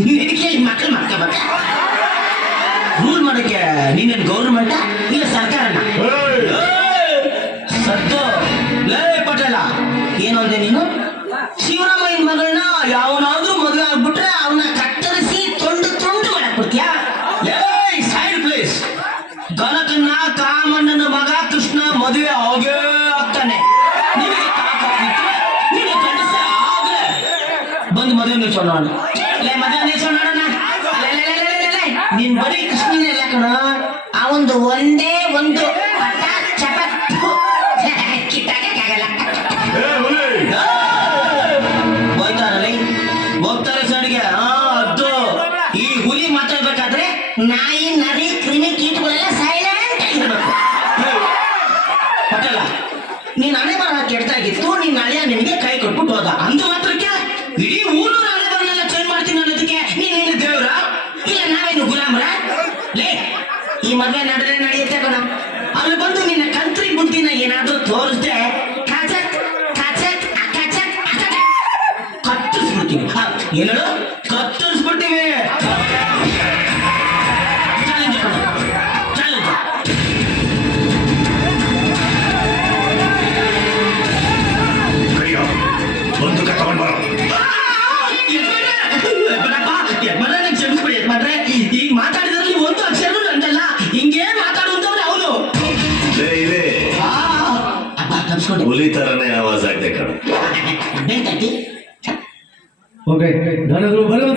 ನಿನ್ ಕೇಳಿ ಮಕ್ಕಳು ಮಾಡ್ಕೋಬೇಕಾ ರೂಲ್ ಮಾಡಕ್ಕೆ ನೀನೇನ್ ಗೌರ್ಮೆಂಟ ಇಲ್ಲ ಸರ್ಕಾರನ? ಸದ್ದು. ಲೇ ಪಟೇಲ, ಏನು ಅಂದೆ ನೀನು? ಶಿವರಾಮಯ್ಯನ ಮಗಳನ್ನ ಯಾವನಾದ್ರೂ ಮದುವೆ ಆಗ್ಬಿಟ್ರೆ ಅವನ್ನ ಕತ್ತರಿಸಿ ತುಂಡು ತುಂಡು ಮಾಡಕ್ ಬಿಡ್ತೀಯಾ ಸೈಡ್ ಪ್ಲೇಸ್ ಕನಕನ್ನ ಕಾಮಣ್ಣನ ಮಗ ಕೃಷ್ಣ ಮದುವೆ ಆಗೇ ಬಂದು ಮದುವೆ ನಿಲ್ಸೋಣ ಮದುವೆ ನಿಲ್ಸೋಣ. ನೀನ್ ಬರೀ ಕೃಷ್ಣನೇ ಇಲ್ಲ ಕಣ. ಅವಂದು ಒಂದೇ ಒಂದು ಪಟ ಚಪತ್ ಕಿತ್ತಾಗಕ್ಕಾಗಲ್ಲ ಹೋಯ್ತಾರಲ್ಲಿ ಹೋಗ್ತಾರೆ ಸಡಿಗೆ ಆ ಅದ್ದು. ಈ ಹುಲಿ ಮಾತಾಡ್ಬೇಕಾದ್ರೆ ನಾಯಿ ನರಿ ಕ್ರಿಮಿ ಕೀಟಗಳೆಲ್ಲ ಸೈಲೆಂಟ್ ಆಗಿರ್ಬೇಕು ನೀನ್ ಹಣೆ ಬರ ಕೆಡ್ತಾಗಿತ್ತು ನೀನ್ ಹಳೆಯ ನಿನಗೆ ಕೈ ಕೊಟ್ಬಿಟ್ಟು ಲೇ, ಈ ಮದ್ವೆ ನಡೆದ್ರೆ ನಡೆಯುತ್ತೆ ಕಣ ಅಲ್ಲಿ ಬಂದು ನಿನ್ನ ಕಂತ್ರಿ ಬುದ್ಧಿನ ಏನಾದ್ರೂ ತೋರಿಸ್ದೆ? ಕಚಕ್ ಕಚಕ್ ಅಕಚಕ್ ಕಟ್ಟಿಸ್ಬಿಡ್ತೀನಿ ಹೇಳು? छोड बोली तराने आवाज आहे ते करा ओके धनगुरु बरं